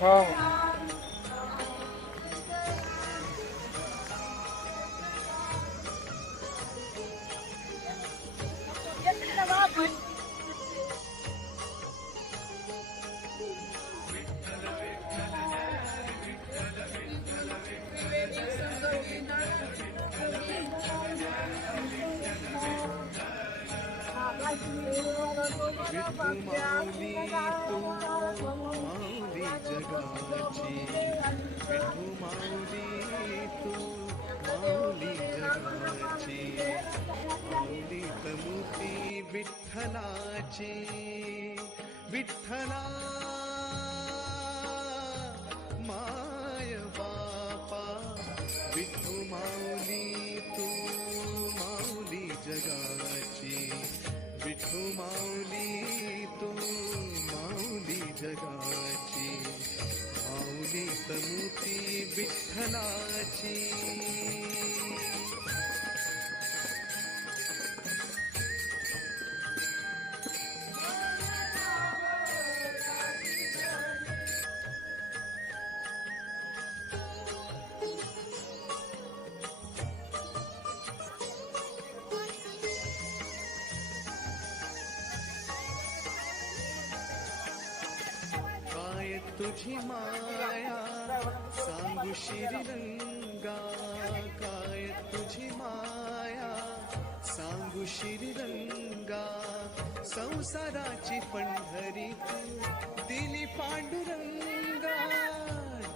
हो. विठू माऊली तू माऊली जगाची, विठू माऊली तू माऊली जगाची, माऊली तमुती विठ्ठलाची, विठ्ठला माय बापा, विठू माऊली तू माऊली जगाची, विठू माऊली तू माऊली जगाची, माऊली तमुती विठ्ठलाची. तुझी माया सांगू श्रीरंगा, काय तुझी माया सांगू श्रीरंगा, संसाराची पंढरी तू दिली पांडुरंगा,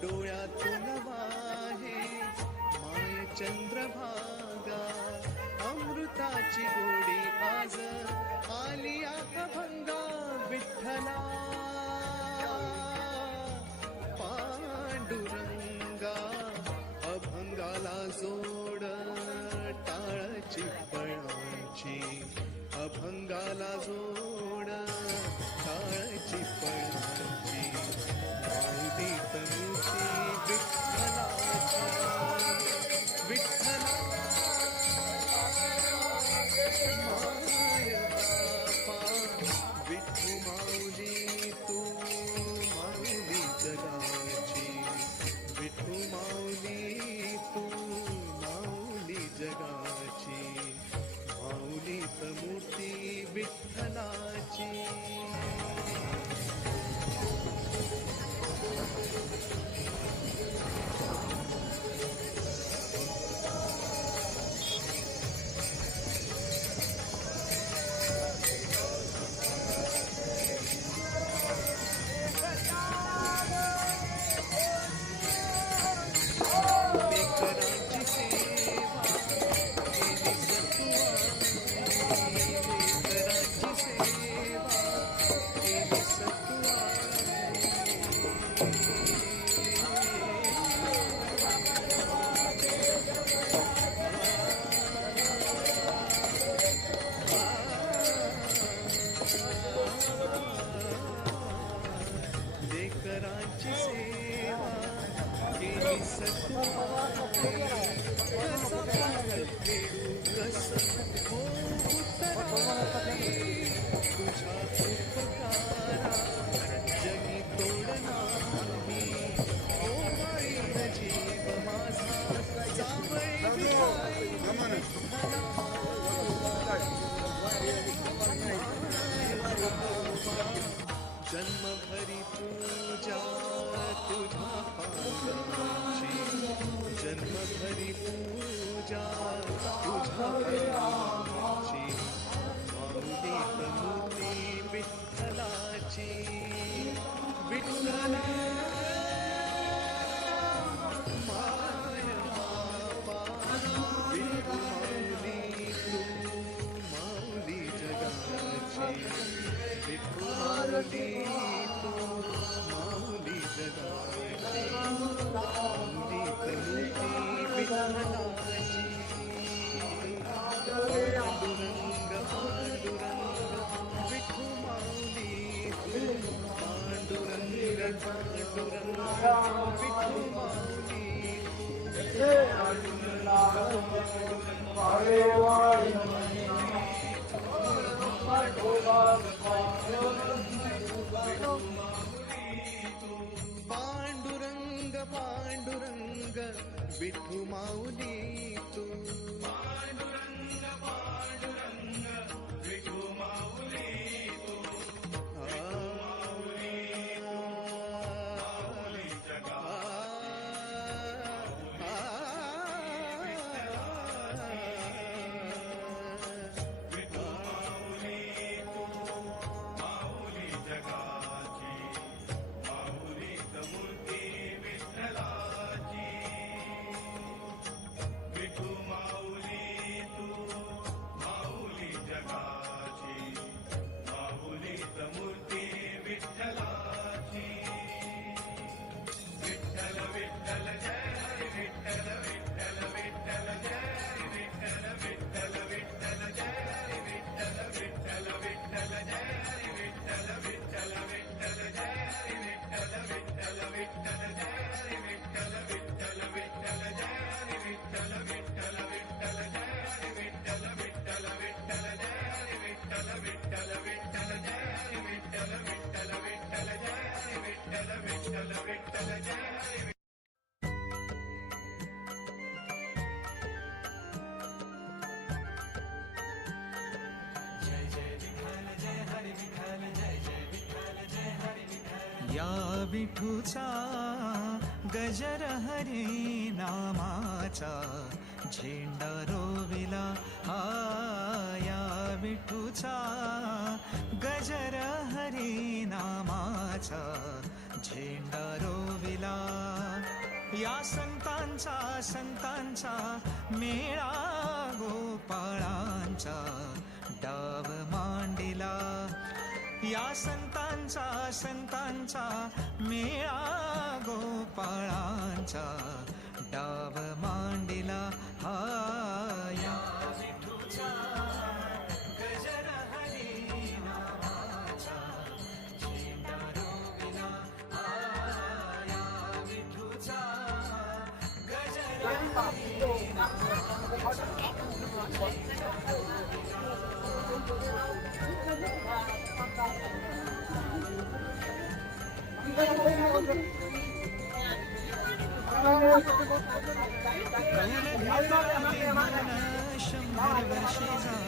डोळ्यातून वाहे माय चंद्रभागा, अमृताची गोडी आज आली अभंगा, विठ्ठला पांडुरंगा, अभंगाला जोड टाळची पळाची, अभंगाला जोड टाळची पळाची, माऊली तनुची विठ्ठलाची, विठ्ठला माय बापा, विठू माऊली तू माऊली जगाची, विठू माऊली तू माऊली जगाची, माऊली तमुती विठ्ठलाची. लेकरांची सेवा केली सत्वाने, कसा पाठ फेडू कसं हो उतराई, तुझ्या उपकारा जगी तोड नाही, ओ वाईन जीव माझा जावई विठाई, जन्मभरी पूजा तुझ्या पायाची, जन्मभरी पूजा तुझ्या पायाची, माऊली तमुती विठ्ठलाची, विठ्ठला माय बापा, विठू माऊली तू माऊली जगाची, विठू माऊली तू माऊली जगाची, माऊली तमुती विठ्ठलाची, पांडुरंग पांडुरंग विठू माऊली तू, पांडुरंग पांडुरंग विठू माऊली तू, विठू माऊली तू पांडुरंग पांडुरंग विठू माऊली तू माऊली जगा विठू माऊली तू माऊली जगाची माऊली मूर्ती विठ्ठलाची विठू माऊली तू माऊली जगाची माऊली मूर्ती विठ्ठलाची विठ्ठल विठ्ठल जय हरी विठ्ठल विठ्ठल विठ्ठल जय हरी विठ्ठल विठ्ठल विठ्ठल जय हरी विठ्ठल विठ्ठल विठ्ठल जय हरी विठ्ठल विठ्ठल विठ्ठल जय हरी विठ्ठल विठ्ठल विठ्ठल जय हरी विठ्ठल विठ्ठल विठ्ठल जय हरी विठ्ठल विठ्ठल विठ्ठल जय हरी विठ्ठल विठ्ठल विठ्ठल जय हरी विठ्ठल विठ्ठल विठ्ठल जय हरी विठ्ठल विठ्ठल विठ्ठल जय हरी विठ्ठल विठ्ठल विठ्ठल जय हरी या विठूचा गजर हरी नामाचा झेंडा रोविला या विठूचा गजर हरी नामाचा झेंडा रोविला या संतांचा मेळा गोपाळांचा डाव मांडिला या संतांचा मेळा गोपाळांचा डाव मांडिला या विठूचा गजर हरी नामाचा झेंडा रोविला या विठूचा गजर हरी शंभर वर्षे जाण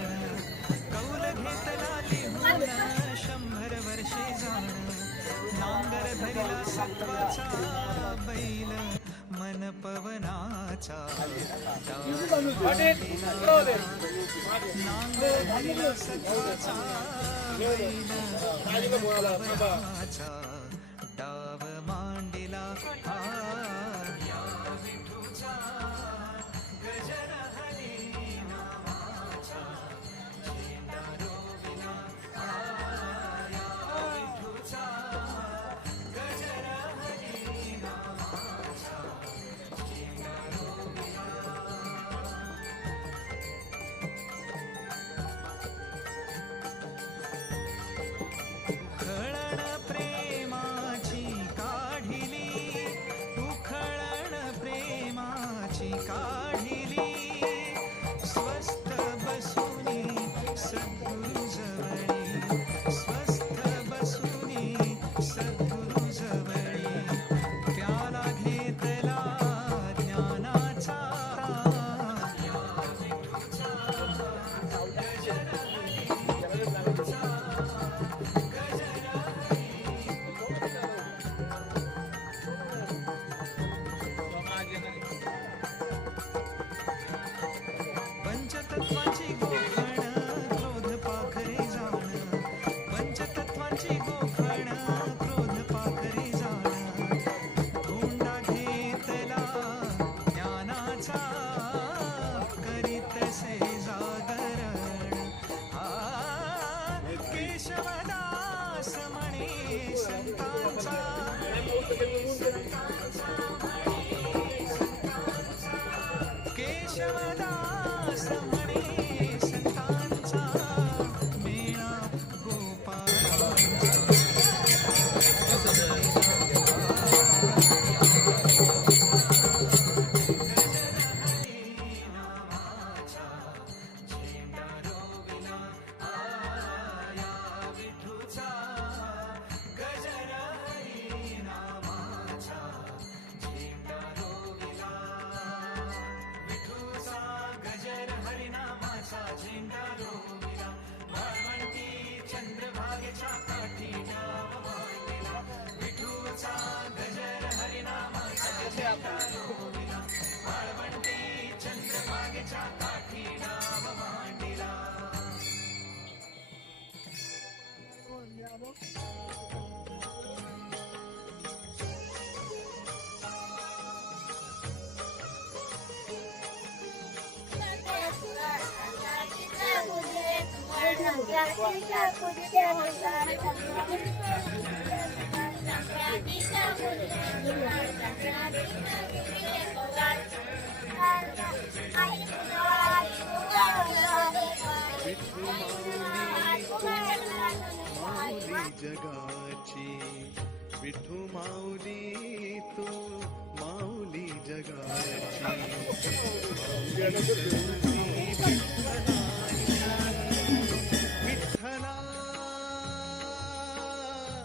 कौल घेतला लिहून 100 वर्षे जाण नांगर धरला सत्वाचा बैल मन पवनाचा नांगर धरला सत्वाचा बैल मन पवनाचा डाव मांडिला या विठूचा गजर हरी नामाचा झेंडा रोविला या विठूचा गजर हरी नामाचा झेंडा रोविला उखळण प्रेमाची काढिली उखळण प्रेमाची काढिली स्वस्थ बसुनी सद्गुरु जवळी स्वस्थ बसुनी सद्गुरु जवळी प्याला घेतला ज्ञानाचा या विठूचा गजर हरी विठूचा गजर पंचतत्वाची गोखण क्रोध पाखरे जाण पंचतत्वाची गोखण क्रोध पाखरे जाण धोंडा घेतला ज्ञानाचा करीतसे जागरण केशवदास म्हणे संतांचा केशवदास म्हणे माऊली जगाची विठू माऊली तू माऊली जगाची